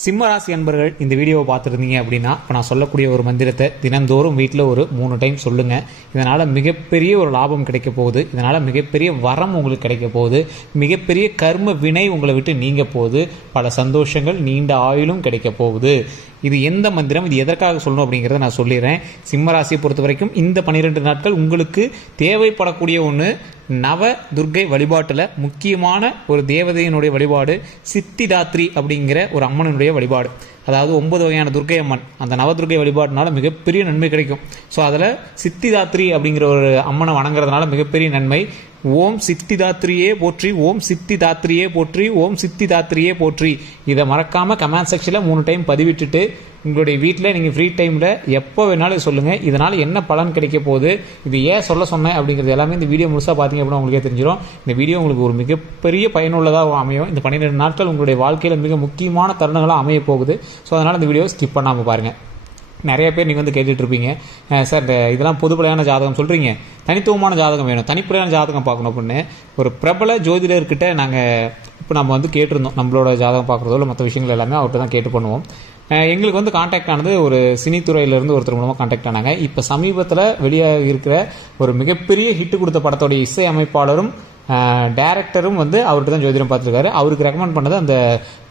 சிம்மராசி அன்பர்கள் இந்த வீடியோவை பார்த்துருந்தீங்க அப்படின்னா இப்போ நான் சொல்லக்கூடிய ஒரு மந்திரத்தை தினந்தோறும் வீட்டில் ஒரு 3 டைம் சொல்லுங்கள். இதனால் மிகப்பெரிய ஒரு லாபம் கிடைக்க போகுது. இதனால் மிகப்பெரிய வரம் உங்களுக்கு கிடைக்க போகுது. மிகப்பெரிய கர்ம வினை உங்களை விட்டு நீங்க போகுது. பல சந்தோஷங்கள், நீண்ட ஆயுளும் கிடைக்க போகுது. இது எந்த மந்திரம், இது எதற்காக சொல்லணும் அப்படிங்கிறத நான் சொல்லிடுறேன். சிம்மராசியை பொறுத்த வரைக்கும் இந்த 12 நாட்கள் உங்களுக்கு தேவைப்படக்கூடிய ஒன்று. நவ துர்க்கை வழிபாட்டில் முக்கியமான ஒரு தேவதையினுடைய வழிபாடு சித்திதாத்ரி அப்படிங்கிற ஒரு அம்மனுடைய வழிபாடு. அதாவது 9 வகையான துர்க்கை அம்மன். அந்த நவதுர்க்கை வழிபாட்டினால மிகப்பெரிய நன்மை கிடைக்கும். ஸோ அதில் சித்திதாத்ரி அப்படிங்கிற ஒரு அம்மனை வணங்குறதுனால மிகப்பெரிய நன்மை. ஓம் சித்திதாத்ரியே போற்றி, ஓம் சித்திதாத்ரியே போற்றி, ஓம் சித்திதாத்ரியே போற்றி. இதை மறக்காமல் கமெண்ட் செக்ஷனில் 3 டைம் பதிவிட்டுட்டு உங்களுடைய வீட்டில் நீங்கள் ஃப்ரீ டைமில் எப்போ வேணாலும் சொல்லுங்கள். இதனால் என்ன பலன் கிடைக்க போகுது, இது ஏன் சொன்னேன் அப்படிங்கிறது எல்லாமே இந்த வீடியோ முழுசாக பார்த்தீங்க அப்படின்னா உங்களுக்கே தெரிஞ்சிடும். இந்த வீடியோ உங்களுக்கு ஒரு மிகப்பெரிய பயனுள்ளதாக அமையும். இந்த 12 நாட்கள் உங்களுடைய வாழ்க்கையில் மிக முக்கியமான தருணங்களாக அமைய போகுது. ஸோ அதனால் இந்த வீடியோ ஸ்கிப் பண்ணாமல் பாருங்கள். நிறைய பேர் நீங்கள் வந்து கேட்டுட்ருப்பீங்க, சார் இதெல்லாம் பொதுப்படையான ஜாதகம் சொல்கிறீங்க, தனித்துவமான ஜாதகம் வேணும், தனிப்படையான ஜாதகம் பார்க்கணும் அப்படின்னு ஒரு பிரபல ஜோதிடர்கிட்ட இப்போ நம்ம வந்து கேட்டிருந்தோம். நம்மளோட ஜாதகம் பார்க்குறதோ இல்லை மற்ற விஷயங்கள் எல்லாமே அவர்கிட்ட தான் கேட்டு பண்ணுவோம். எங்களுக்கு வந்து கான்டாக்ட் ஆனது ஒரு சினித்துறையிலேருந்து ஒருத்தர் மூலமாக கான்டாக்ட் ஆனாங்க. இப்போ சமீபத்தில் வெளியாக இருக்கிற ஒரு மிகப்பெரிய ஹிட்டு கொடுத்த படத்தோடைய இசை அமைப்பாளரும் டைரக்டரும் வந்து அவர்கிட்ட தான் ஜோதிடம் பார்த்துருக்காரு. அவருக்கு ரெக்கமெண்ட் பண்ணது அந்த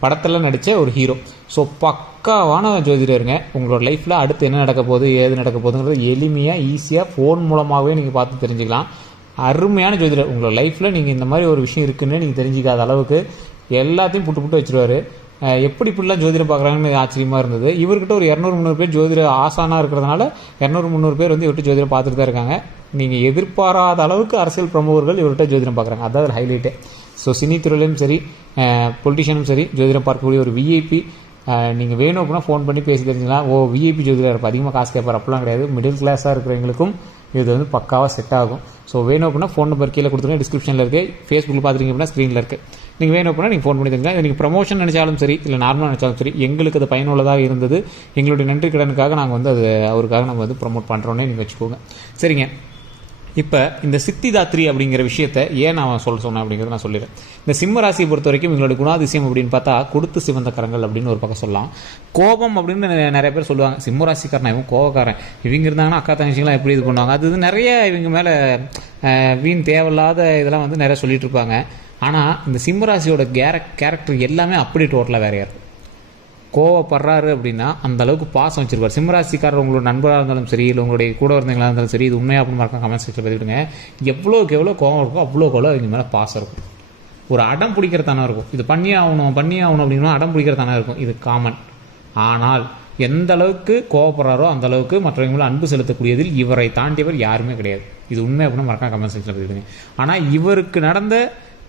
படத்தில் நடித்த ஒரு ஹீரோ. ஸோ பக்காவான ஜோதிடருங்க. உங்களோட லைஃப்பில் அடுத்து என்ன நடக்க போகுது, ஏது நடக்க போகுதுங்கிறது எளிமையாக ஈஸியாக ஃபோன் மூலமாகவே நீங்கள் பார்த்து தெரிஞ்சுக்கலாம். அருமையான ஜோதிடர். உங்களோட லைஃப்பில் நீங்கள் இந்த மாதிரி ஒரு விஷயம் இருக்குன்னு நீங்கள் தெரிஞ்சிக்காத அளவுக்கு எல்லாத்தையும் புட்டு வச்சுருவார். எப்படி இப்படிலாம் ஜோதிடம் பார்க்குறாங்கன்னு ஆச்சரியமாக இருந்தது. இவர்கிட்ட ஒரு 200-300 பேர் ஜோதிட ஆசானாக இருக்கிறதுனால 200-300 பேர் வந்து இவர்கிட்ட ஜோதிடம் பார்த்துட்டு தான் இருக்காங்க. நீங்கள் எதிர்பாராத அளவுக்கு அரசியல் பிரமுகர்கள் இவர்கிட்ட ஜோதிடம் பார்க்குறாங்க. அதாவது ஹைலைட்டு. ஸோ சினித்துறையிலும் சரி, பொலிட்டிஷியனும் சரி, ஜோதிடம் பார்க்கக்கூடிய ஒரு விஐபி. நீங்கள் வேணும் அப்படின்னா ஃபோன் பண்ணி பேசி தெரிஞ்சுக்கலாம். விஐபி ஜோதிடர் இப்போ அதிகமாக காசு கேட்பார் அப்படிலாம் கிடையாது. மிடில் கிளாஸாக இருக்கிறவங்களுக்கும் இது வந்து பக்காவாக செட் ஆகும். ஸோ வேணும் அப்படின்னா ஃபோன் நம்பர் கீழே கொடுத்துருங்க, டிஸ்கிரிப்ஷனில் இருக்குது. ஃபேஸ்புக்கில் பார்த்துருங்க அப்படின்னா ஸ்க்ரீனில் இருக்குது. நீங்கள் வேணும் அப்படின்னா நீங்கள் ஃபோன் பண்ணி தெரிஞ்சுக்கலாம். நீங்கள் ப்ரமோஷன் நினச்சாலும் சரி, இல்லை நார்மலாக நினச்சாலும் சரி, எங்களுக்கு அது பயனுள்ளதாக இருந்தது. எங்களுடைய நன்றி கடனுக்காக நாங்கள் வந்து அது அவருக்காக நம்ம வந்து ப்ரமோட் பண்ணுறோன்னே நீங்கள் வச்சுக்கோங்க. சரிங்க. இப்போ இந்த சித்திதாத்ரி அப்படிங்கிற விஷயத்தை ஏன் நான் சொன்னேன் அப்படிங்கிறத நான் சொல்லிடுறேன். இந்த சிம்ம ராசியை பொறுத்த வரைக்கும் எங்களோட குணாதிசயம் அப்படின்னு பார்த்தா கொடுத்து சிவந்த கரங்கள் அப்படின்னு ஒரு பக்கம் சொல்லலாம். கோபம் அப்படின்னு நிறைய பேர் சொல்லுவாங்க. சிம்ம ராசிக்காரன் இவன் கோபக்காரன், இவங்க இருந்தாங்கன்னா அக்கா தங்கச்சிங்களாம் எப்படி இது பண்ணுவாங்க, அது நிறைய இவங்க மேலே வீண் தேவையில்லாத இதெல்லாம் வந்து நிறைய சொல்லிட்டு இருப்பாங்க. ஆனால் இந்த சிம்ம ராசியோட கேரக்டர் எல்லாமே அப்படி டோட்டலாக வேறையாக இருக்கும். கோவப்படுறாரு அப்படின்னா அந்த அளவுக்கு பாசம் வச்சிருப்பார். சிம்மராசிக்காரர் உங்களோட நண்பராக இருந்தாலும் சரி, இல்லை உங்களுடைய கூட இருந்தவங்களாக இருந்தாலும் சரி, இது உண்மையாக அப்படின்னு மறக்காம கமெண்ட் செக்ஷனில் பதிவிடுங்க. எவ்வளோக்கு எவ்வளோ கோவம் இருக்கும் அவ்வளோக்கு எவ்வளோ அவங்க மேலே பாசம் இருக்கும். ஒரு அடம் பிடிக்கிறதானே இருக்கும். இது பண்ணியே ஆகணும் அப்படின்னா அடம் பிடிக்கிறதானே இருக்கும். இது காமன். ஆனால் எந்த அளவுக்கு கோவப்படுறாரோ அந்த அளவுக்கு மற்றவங்களும் அன்பு செலுத்தக்கூடியதில் இவரை தாண்டியவர் யாருமே கிடையாது. இது உண்மை அப்படின்னு மறக்காம கமெண்ட் செக்ஷனில் பதிவிடுங்க. ஆனால் இவருக்கு நடந்த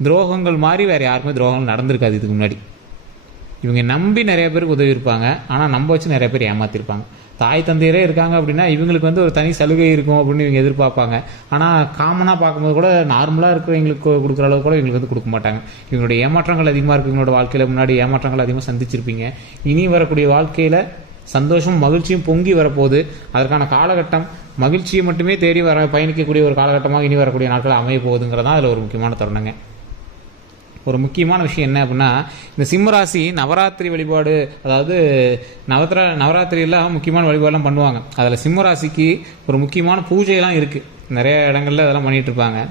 துரோகங்கள் மாதிரி வேறு யாருக்குமே துரோகங்கள் நடந்திருக்காது இதுக்கு முன்னாடி. இவங்க நம்பி நிறைய பேருக்கு உதவி இருப்பாங்க, ஆனால் நம்ப வச்சு நிறைய பேர் ஏமாத்திருப்பாங்க. தாய் தந்தையரே இருக்காங்க அப்படின்னா இவங்களுக்கு வந்து ஒரு தனி சலுகை இருக்கும் அப்படின்னு இவங்க எதிர்பார்ப்பாங்க. ஆனால் காமனாக பார்க்கும்போது கூட நார்மலாக இருக்கிறவங்களுக்கு கொடுக்குற அளவு கூட இவங்களுக்கு வந்து கொடுக்க மாட்டாங்க. இவங்களுடைய ஏமாற்றங்கள் அதிகமாக இருக்குது. இவங்களோட வாழ்க்கையில் முன்னாடி ஏமாற்றங்கள் அதிகமாக சந்திச்சிருப்பீங்க. இனி வரக்கூடிய வாழ்க்கையில் சந்தோஷமும் மகிழ்ச்சியும் பொங்கி வரப்போகுது. அதற்கான காலகட்டம் மகிழ்ச்சியை மட்டுமே தேடி பயணிக்கக்கூடிய ஒரு காலகட்டமாக இனி வரக்கூடிய நாட்கள் அமைய போகுதுங்கிறதான் அதில் ஒரு முக்கியமான தருணங்க. ஒரு முக்கியமான விஷயம் என்ன அப்படின்னா, இந்த சிம்மராசி நவராத்திரி வழிபாடு, அதாவது நவராத்திரியெல்லாம் முக்கியமான வழிபாடெல்லாம் பண்ணுவாங்க. அதில் சிம்மராசிக்கு ஒரு முக்கியமான பூஜையெல்லாம் இருக்குது. நிறைய இடங்கள்ல அதெல்லாம் பண்ணிகிட்டு இருப்பாங்க.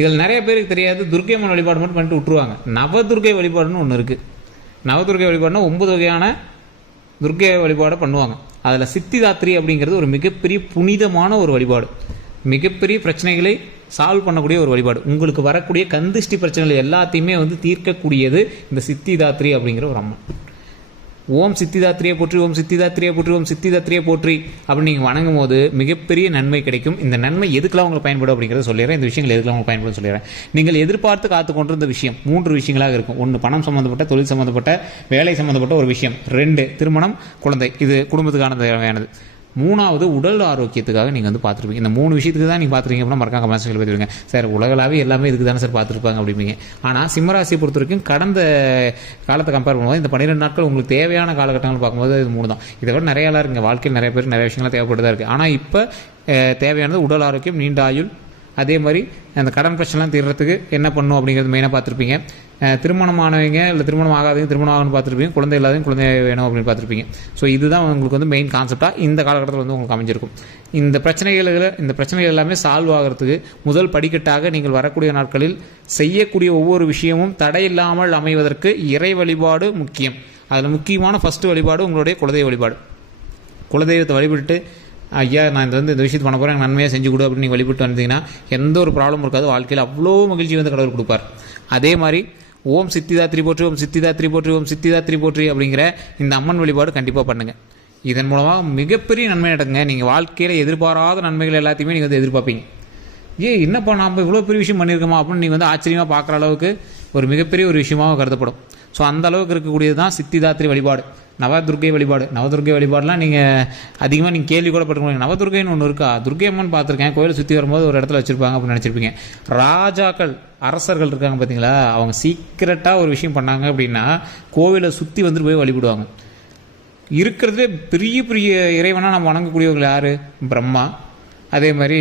இதில் நிறைய பேருக்கு தெரியாது. துர்க்கை அம்மன் வழிபாடு மட்டும் பண்ணிட்டு விட்டுருவாங்க. நவதுர்க்கை வழிபாடுன்னு ஒன்று இருக்குது. நவதுர்க்கை வழிபாடுனா 9 வகையான துர்க்கை வழிபாடு பண்ணுவாங்க. அதில் சித்திதாத்ரி அப்படிங்கிறது ஒரு மிகப்பெரிய புனிதமான ஒரு வழிபாடு. மிகப்பெரிய பிரச்சனைகளை சால்வ் பண்ணக்கூடிய ஒரு வழிபாடு. உங்களுக்கு வரக்கூடிய கந்திஷ்டி பிரச்சனைகள் எல்லாத்தையுமே வந்து தீர்க்கக்கூடியது இந்த சித்திதாத்ரி அப்படிங்கிற ஒரு அம்மன். ஓம் சித்திதாத்ரியை போற்றி, ஓம் சித்திதாத்ரியை போற்றி, ஓம் சித்திதாத்ரியை போற்றி அப்படின்னு நீங்கள் வணங்கும் போது மிகப்பெரிய நன்மை கிடைக்கும். இந்த நன்மை எதுக்கெல்லாம் உங்களுக்கு பயன்படும் அப்படிங்கிறத சொல்லிடுறேன். இந்த விஷயங்கள் எதுக்கெல்லாம் உங்களுக்கு பயன்படும் சொல்லிடுறேன். நீங்கள் எதிர்பார்த்து காத்து கொண்டிருந்த விஷயம் 3 விஷயங்களாக இருக்கும். 1 பணம் சம்மந்தப்பட்ட, தொழில் சம்மந்தப்பட்ட, வேலை சம்மந்தப்பட்ட ஒரு விஷயம். 2 திருமணம், குழந்தை, இது குடும்பத்துக்கான தேவையானது. 3வது உடல் ஆரோக்கியத்துக்காக நீங்கள் வந்து பார்த்துருப்பீங்க. இந்த 3 விஷயத்துக்கு தான் நீங்கள் பார்த்துருக்கீங்க அப்படின்னா மறக்காம கமெண்ட் செக்ஷனில் பதிவிடுங்க. சார் உலகளாவே எல்லாமே இதுக்கு தானே சார் பார்த்துருப்பாங்க அப்படிங்க. ஆனால் சிம்மராசியை பொறுத்த வரைக்கும் கடந்த காலத்தை கம்பேர் பண்ணும்போது இந்த 12 நாட்கள் உங்களுக்கு தேவையான காலகட்டங்கள் பார்க்கும்போது இது 3 தான். இதை விட நிறையாலாம் இருக்குங்க. வாழ்க்கையில் நிறைய பேர் நிறைய விஷயங்கள்லாம் தேவைப்பட்டு இருக்குது. ஆனால் இப்போ தேவையானது உடல் ஆரோக்கியம், நீண்ட ஆயுள், அதே மாதிரி அந்த கடன் பிரச்சனைலாம் தீர்றதுக்கு என்ன பண்ணும் அப்படிங்கிறது மெயினாக பார்த்துருப்பீங்க. திருமணமானவங்க இல்லை திருமணம் ஆகாதவங்க திருமணம் ஆகணும்னு பார்த்துருப்பீங்க, குழந்தை இல்லாதவங்க குழந்தை வேணும் அப்படின்னு பார்த்துருப்பீங்க. ஸோ இதுதான் உங்களுக்கு வந்து மெயின் கான்செப்டாக இந்த காலகட்டத்தில் வந்து உங்களுக்கு அமைஞ்சிருக்கும். இந்த பிரச்சனைகள் எல்லாமே சால்வ் ஆகிறதுக்கு முதல் படிக்கட்டாக நீங்கள் வரக்கூடிய நாட்களில் செய்யக்கூடிய ஒவ்வொரு விஷயமும் தடையில்லாமல் அமைவதற்கு இறை வழிபாடு முக்கியம். அதில் முக்கியமான ஃபஸ்ட்டு வழிபாடு உங்களுடைய குலதெய்வ வழிபாடு. குலதெய்வத்தை வழிபட்டு ஐயா நான் இந்த விஷயத்தை பண்ண போகிறேன், நன்மையாக செஞ்சு கொடு அப்படின்னு நீங்கள் வழிபட்டு வந்தீங்கன்னா எந்த ஒரு ப்ராப்ளம் இருக்காது. வாழ்க்கையில் அவ்வளோ மகிழ்ச்சி வந்து கடவுள் கொடுப்பார். அதே மாதிரி ஓம் சித்திதாத்ரி போற்றி, ஓம் சித்திதாத்ரி போற்றி, ஓம் சித்திதாத்ரி போற்றி அப்படிங்கிற இந்த அம்மன் வழிபாடு கண்டிப்பாக பண்ணுங்கள். இதன் மூலமாக மிகப்பெரிய நன்மை நடக்குங்க. நீங்கள் வாழ்க்கையில் எதிர்பாராத நன்மைகள் எல்லாத்தையுமே நீங்கள் வந்து எதிர்பார்ப்பீங்க. என்னப்பா நாம் இவ்வளோ பெரிய விஷயம் பண்ணியிருக்கோமா அப்படின்னு நீங்கள் வந்து ஆச்சரியமாக பார்க்குற அளவுக்கு ஒரு மிகப்பெரிய ஒரு விஷயமாக கருதப்படும். ஸோ அந்த அளவுக்கு இருக்கக்கூடியது தான் சித்திதாத்ரி வழிபாடு, நவதுர்க்கை வழிபாடு. நவதுர்க்கை வழிபாடுலாம் நீங்கள் அதிகமாக நீங்கள் கேள்வி கூட பட்டுருக்கீங்க. நவதுர்க்கைன்னு ஒன்று இருக்கா? துர்க்கை அம்மன் பார்த்துருக்கேன், கோயிலை சுற்றி வரும்போது ஒரு இடத்துல வச்சுருப்பாங்க அப்படின்னு நினச்சிருப்பீங்க. ராஜாக்கள் அரசர்கள் இருக்காங்க பார்த்தீங்களா, அவங்க சீக்கிரட்டாக ஒரு விஷயம் பண்ணாங்க அப்படின்னா கோவிலை சுற்றி வந்துட்டு போய் வழிபடுவாங்க. இருக்கிறதுலே பெரிய பெரிய இறைவனாக நம்ம வணங்கக்கூடியவர்கள் யார்? பிரம்மா, அதே மாதிரி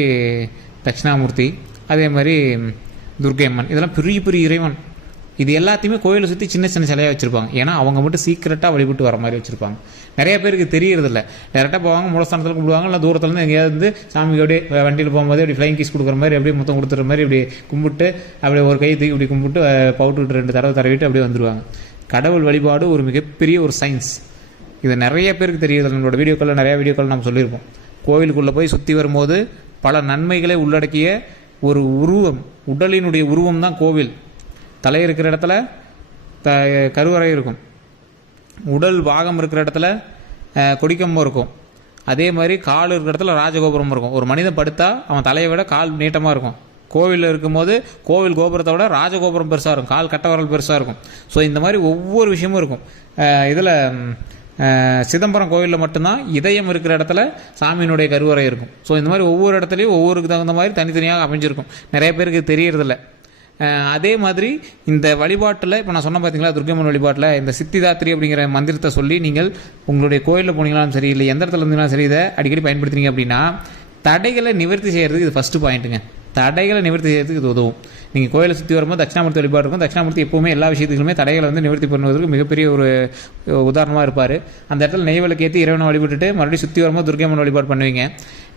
தட்சிணாமூர்த்தி, அதே மாதிரி துர்க்கை அம்மன். இதெல்லாம் பெரிய பெரிய இறைவன். இது எல்லாத்தையுமே கோயிலை சுற்றி சின்ன சின்ன சிலையாக வச்சுருப்பாங்க. ஏன்னா அவங்க மட்டும் சீக்கிரட்டாக வழிபட்டு வர மாதிரி வச்சுருப்பாங்க. நிறைய பேருக்கு தெரியறதில்ல. டேரெக்டாக போவாங்க, மூலஸ்தானத்தில் கும்பிடுவாங்க, இல்லை தூரத்துலேருந்து எங்கேயாவது வந்து சாமிக்கு அப்படியே வண்டியில் போகும்போது அப்படி ஃப்ளைங் கீஸ் கொடுக்குற மாதிரி அப்படியே மொத்தம் கொடுத்துற மாதிரி இப்படி கும்பிட்டு அப்படியே ஒரு கை தூக்கி இப்படி கும்பிட்டு பவுட்டு 2 தடவை தடவிட்டு அப்படியே வந்துடுவாங்க. கடவுள் வழிபாடு ஒரு மிகப்பெரிய ஒரு சயின்ஸ். இது நிறைய பேருக்கு தெரியுது. நம்மளோட வீடியோக்களில் நிறையா வீடியோக்கள் நம்ம சொல்லியிருப்போம். கோவிலுக்குள்ளே போய் சுற்றி வரும்போது பல நன்மைகளை உள்ளடக்கிய ஒரு உருவம், உடலினுடைய உருவம் தான் கோவில். தலை இருக்கிற இடத்துல கருவறை இருக்கும், உடல் பாகம் இருக்கிற இடத்துல கொடிக்கம்பம் இருக்கும், அதே மாதிரி கால் இருக்கிற இடத்துல ராஜகோபுரம் இருக்கும். ஒரு மனிதன் படுத்தா அவன் தலையை விட கால் நீட்டமாக இருக்கும். கோவிலில் இருக்கும்போது கோவில் கோபுரத்தை விட ராஜகோபுரம் பெருசாக இருக்கும், கால் கட்ட வரல் பெருசாக இருக்கும். ஸோ இந்த மாதிரி ஒவ்வொரு விஷயமும் இருக்கும். இதில் சிதம்பரம் கோவிலில் மட்டும்தான் இதயம் இருக்கிற இடத்துல சாமியினுடைய கருவறை இருக்கும். ஸோ இந்த மாதிரி ஒவ்வொரு இடத்துலையும் ஒவ்வொருக்கு தகுந்த மாதிரி தனித்தனியாக அமைஞ்சிருக்கும். நிறைய பேருக்கு தெரியறதில்ல. அதே மாதிரி இந்த வழிபாட்டில் இப்போ நான் சொன்ன பார்த்தீங்களா, துர்க்கைம்மன் வழிபாட்டில் இந்த சித்திதாத்ரி அப்படிங்கிற மந்திரத்தை சொல்லி நீங்கள் உங்களுடைய கோயிலில் போனீங்களாலும் சரி, இல்லை எந்த இடத்துல இருந்தீங்களாலும் சரி, இதை அடிக்கடி பயன்படுத்துறீங்க அப்படின்னா தடைகளை நிவர்த்தி செய்கிறதுக்கு இது ஃபஸ்ட்டு பாயிண்ட்டுங்க. தடைகளை நிவர்த்தி செய்யறதுக்கு இது உதவும். நீங்கள் கோயிலை சுற்றி வரும்போது தட்சிணாமூர்த்தி வழிபாடு இருக்கும். தட்சிணாமூர்த்தி எப்போவுமே எல்லா விஷயத்துக்குமே தடைகளை வந்து நிவர்த்தி பண்ணுவதற்கு மிகப்பெரிய ஒரு உதாரணமாக இருப்பார். அந்த இடத்துல நெய்வலுக்கு ஏற்றி இறைவனை வழிபட்டுட்டு மறுபடியும் சுற்றி வரும்போது துர்க்கைம்மன் வழிபாடு பண்ணுவீங்க.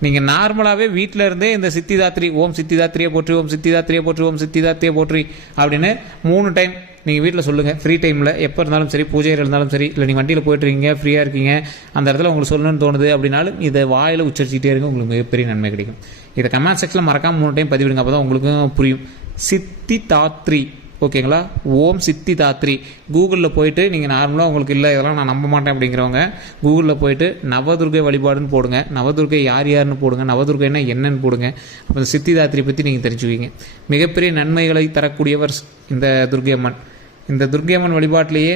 நீங்கள் நார்மலாகவே வீட்டில் இருந்தே இந்த சித்திதாத்ரி, ஓம் சித்திதாத்ரியை போற்றி, ஓம் சித்திதாத்ரியை போற்றி, ஓம் சித்திதாத்ரியை போற்றி அப்படின்னு 3 டைம் நீங்கள் வீட்டில் சொல்லுங்கள். ஃப்ரீ டைமில் எப்போ இருந்தாலும் சரி, பூஜையில் இருந்தாலும் சரி, இல்லை நீங்கள் வண்டியில் போய்ட்டுருக்கீங்க, ஃப்ரீயாக இருக்கீங்க, அந்த இடத்துல உங்களுக்கு சொல்லணும்னு தோணுது அப்படின்னாலும் இதை வாயில் உச்சரிச்சுட்டே இருங்க. உங்களுக்கு மிகப்பெரிய நன்மை கிடைக்கும். இதை கமெண்ட் செக்ஷனில் மறக்காமல் 3 டைம் பதிவிடுங்க. அப்போ தான் உங்களுக்கும் புரியும். சித்திதாத்ரி, ஓகேங்களா? ஓம் சித்திதாத்ரி. கூகுளில் போயிட்டு நீங்கள் நார்மலாக உங்களுக்கு இல்லை இதெல்லாம் நான் நம்ப மாட்டேன் அப்படிங்கிறவங்க கூகுளில் போயிட்டு நவதுர்க்கை வழிபாடுன்னு போடுங்க. நவதுர்க்கை யாருன்னு போடுங்க. நவதுர்க்கைன்னா என்னன்னு போடுங்க. அப்போ இந்த சித்திதாத்ரி பற்றி நீங்கள் தெரிஞ்சுக்குவீங்க. மிகப்பெரிய நன்மைகளை தரக்கூடியவர் இந்த துர்க்கை அம்மன். இந்த துர்க்கை அம்மன் வழிபாட்டிலேயே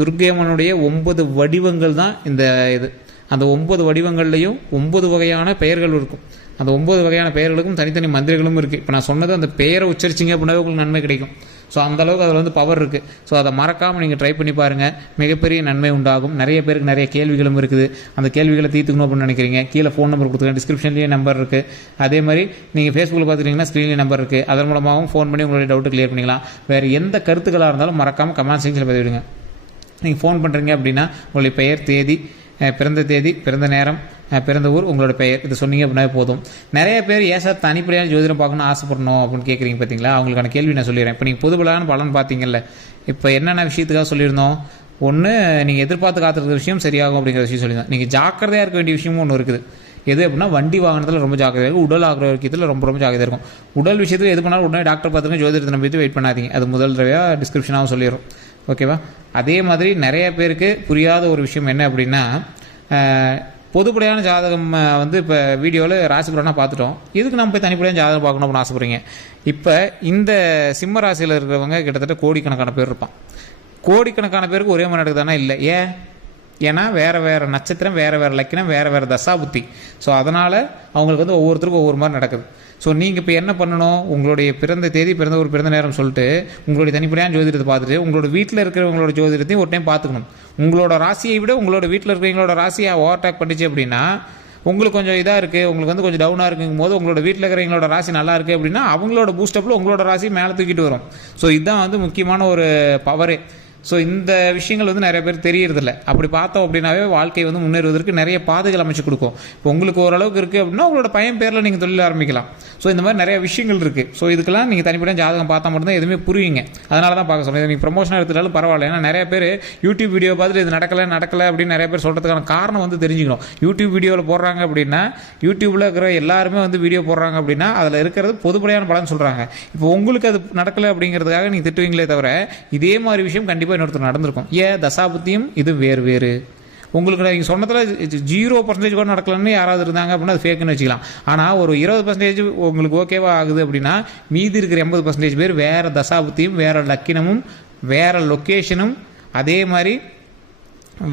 துர்க்கை அம்மனுடைய 9 வடிவங்கள் தான் இந்த இது. அந்த 9 வடிவங்கள்லையும் 9 வகையான பெயர்கள் இருக்கும். அந்த 9 வகையான பெயர்களுக்கும் தனித்தனி மந்திரங்களும் இருக்குது. இப்போ நான் சொன்னது அந்த பெயரை உச்சரிச்சிங்க அப்படின்னா உங்களுக்கு நன்மை கிடைக்கும். ஸோ அந்தளவுக்கு அதில் வந்து பவர் இருக்குது. ஸோ அதை மறக்காமல் நீங்கள் ட்ரை பண்ணி பாருங்கள். மிகப்பெரிய நன்மை உண்டாகும். நிறைய பேருக்கு நிறைய கேள்விகளும் இருக்குது. அந்த கேள்விகளை தீர்த்துக்கணும் அப்படின்னு நினைக்கிறீங்க, கீழே ஃபோன் நம்பர் கொடுத்துருக்கேன், டிஸ்கிரிப்ஷன்லேயே நம்பர் இருக்குது. அதே மாதிரி நீங்கள் ஃபேஸ்புக்கில் பார்த்துக்கிட்டிங்கன்னா ஸ்க்ரீன்லேயே நம்பர் இருக்குது. அதன் மூலமாகவும் ஃபோன் பண்ணி உங்களுடைய டவுட்டு கிளியர் பண்ணிக்கலாம். வேறு எந்த கருத்துக்களாக இருந்தாலும் மறக்காமல் கமெண்ட் செக்ஷனில் பதிவிடுங்க. நீங்கள் ஃபோன் பண்ணுறீங்க அப்படின்னா உங்களுடைய பெயர், தேதி, பிறந்த தேதி, பிறந்த நேரம், பிறந்த ஊர், உங்களோட பெயர் இது சொன்னீங்க அப்படின்னா போதும். நிறைய பேர் சார் தனிப்படையான ஜோதிடம் பார்க்கணும்னு ஆசைப்படணும் அப்படின்னு கேட்குறீங்க பார்த்தீங்களா? அவங்களுக்கான கேள்வி நான் சொல்லிடுறேன். இப்போ நீங்கள் பொதுபலான பலன் பார்த்தீங்கல்ல, இப்போ என்னென்ன விஷயத்துக்காக சொல்லியிருந்தோம்? ஒன்று, நீங்கள் எதிர்பார்த்து காத்திருக்கிற விஷயம் சரியாகும் அப்படிங்கிற விஷயம் சொல்லியிருந்தோம். நீங்கள் ஜாக்கிரதையாக இருக்க வேண்டிய விஷயமும் ஒன்று இருக்குது. எது அப்படின்னா வண்டி வாகனத்தில் ரொம்ப ஜாக்கிரதையாக இருக்கும், உடல் ஆரோக்கியத்தில் ரொம்ப ரொம்ப ஜாக்கிரதையாக இருக்கும். உடல் விஷயத்தில் எது பண்ணாலும் உடனே டாக்டர் பார்த்துங்க, ஜோதிடத்தை நம்பிட்டு வெயிட் பண்ணாதீங்க. அது முதல் தடவையாக டிஸ்கிரிப்ஷனாகவும் சொல்லிடுறோம், ஓகேவா? அதே மாதிரி நிறைய பேருக்கு புரியாத ஒரு விஷயம் என்ன அப்படின்னா, பொதுப்படையான ஜாதகம் வந்து இப்போ வீடியோவில் ராசி பலனாக பார்த்துட்டோம். இதுக்கு நம்ம போய் தனிப்படையான ஜாதகம் பார்க்கணும் அப்படின்னு ஆசைப்படுறீங்க. இப்போ இந்த சிம்ம ராசியில் இருக்கிறவங்க கிட்டத்தட்ட கோடிக்கணக்கான பேர் இருப்பான். கோடிக்கணக்கான பேருக்கு ஒரே மாதிரி நடக்குதானா? இல்லை. ஏன்னா வேறு வேறு நட்சத்திரம், வேறு வேறு லக்கினம், வேறு வேறு தசாபுத்தி. ஸோ அதனால் அவங்களுக்கு வந்து ஒவ்வொருத்தருக்கும் ஒவ்வொரு மாதிரி நடக்குது. ஸோ நீங்கள் இப்போ என்ன பண்ணணும்? உங்களுடைய பிறந்த தேதி, பிறந்த ஒரு பிறந்த நேரம் சொல்லிட்டு உங்களுடைய தனிப்படையான ஜோதிடத்தை பார்த்துட்டு உங்களோட வீட்டில் இருக்கிறவங்களோட ஜோதிடத்தையும் ஒரு டைம் பார்த்துக்கணும். உங்களோட ராசியை விட உங்களோட வீட்டில் இருக்கிறவங்களோட ராசியை ஓவர்டேக் பண்ணிச்சு அப்படின்னா உங்களுக்கு கொஞ்சம் இதாக இருக்குது, உங்களுக்கு வந்து கொஞ்சம் டவுனாக இருக்குங்கும் போது உங்களோட வீட்டில் இருக்கிறவங்களோட ராசி நல்லா இருக்குது அப்படின்னா அவங்களோட பூஸ்டப்பில் உங்களோட ராசி மேலே தூக்கிட்டு வரும். ஸோ இதுதான் வந்து முக்கியமான ஒரு பவரே. ஸோ இந்த விஷயங்கள் வந்து நிறைய பேர் தெரியறதில்ல. அப்படி பார்த்தோம் அப்படின்னாவே வாழ்க்கை வந்து முன்னேறுவதற்கு நிறைய பாதைகள் அமைச்சு கொடுக்கும். இப்போ உங்களுக்கு ஓரளவுக்கு இருக்குது அப்படின்னா உங்களோட பையன் பேரில் நீங்கள் தொழில் ஆரம்பிக்கலாம். ஸோ இந்த மாதிரி நிறைய விஷயங்கள் இருக்குது. ஸோ இதுக்கெல்லாம் நீங்கள் தனிப்பட்ட ஜாதகம் பார்த்தா மட்டும்தான் எதுவுமே புரியுங்க. அதனால தான் பார்க்க சொல்லுங்கள். நீங்கள் ப்ரொமோஷனாக எடுத்துட்டாலும் பரவாயில்ல. ஏன்னா நிறைய பேர் யூடியூப் வீடியோ பார்த்துட்டு இது நடக்கலை அப்படின்னு நிறைய பேர் சொல்கிறதுக்கான காரணம் வந்து தெரிஞ்சுக்கணும். யூடியூப் வீடியோவில் போடுறாங்க அப்படின்னா, யூடியூப்பில் இருக்கிற எல்லாருமே வந்து வீடியோ போடுறாங்க அப்படின்னா அதில் இருக்கிறது பொதுப்படையான பலன்னு சொல்கிறாங்க. இப்போ உங்களுக்கு அது நடக்கலை அப்படிங்கிறதுக்காக நீங்கள் திட்டுவீங்களே தவிர இதே மாதிரி விஷயம் கண்டிப்பாக இன்னொருத்தர் நடந்திருக்கும். ஏன் தசாபுத்தியும் இது வேறு. உங்களுக்கு நீங்கள் சொன்னதில் 0% கூட நடக்கலன்னு யாராவது இருந்தாங்க அப்படின்னா அது ஃபேக்குன்னு வச்சுக்கலாம். ஆனால் ஒரு 20% உங்களுக்கு ஓகேவா ஆகுது அப்படின்னா மீதி இருக்கிற 80% பேர் வேறு தசாபுத்தியும் வேறு லக்கினமும் வேறு லொக்கேஷனும் அதே மாதிரி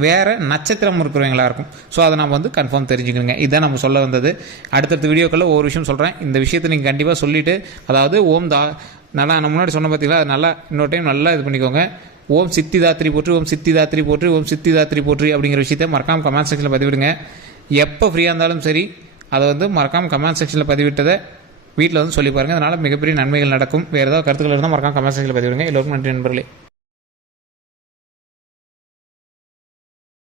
வேறு நட்சத்திரம் இருக்கிறவங்களா இருக்கும். ஸோ அதை நம்ம வந்து கன்ஃபார்ம் தெரிஞ்சுக்கணுங்க. இதுதான் நம்ம சொல்ல வந்தது. அடுத்தடுத்த வீடியோக்களில் ஒவ்வொரு விஷயம் சொல்கிறேன். இந்த விஷயத்தை நீங்கள் கண்டிப்பாக சொல்லிவிட்டு, அதாவது நல்லா நம்ம முன்னாடி சொன்ன பார்த்தீங்களா, அது நல்லா இன்னொரு டைம் நல்லா இது பண்ணிக்கோங்க. ஓம் சித்தி தாத்திரி போற்றி, ஓம் சித்தி தாத்திரி போற்றி, ஓம் சித்தி தாத்திரி போற்றி அப்படிங்கிற விஷயத்தை மறக்காமல் கமெண்ட் செக்ஷனில் பதிவிடுங்க. எப்போ ஃப்ரீயாக இருந்தாலும் சரி அதை வந்து மறக்காமல் கமெண்ட் செக்ஷனில் பதிவிட்டதை வீட்டில் வந்து சொல்லி பாருங்கள். அதனால் மிகப்பெரிய நன்மைகள் நடக்கும். வேறு ஏதாவது கருத்துக்கள் இருந்தால் மறக்காமல் கமெண்ட் செக்ஷனில் பதிவிடுங்க. எல்லோருக்கும் நன்றி நண்பர்களே.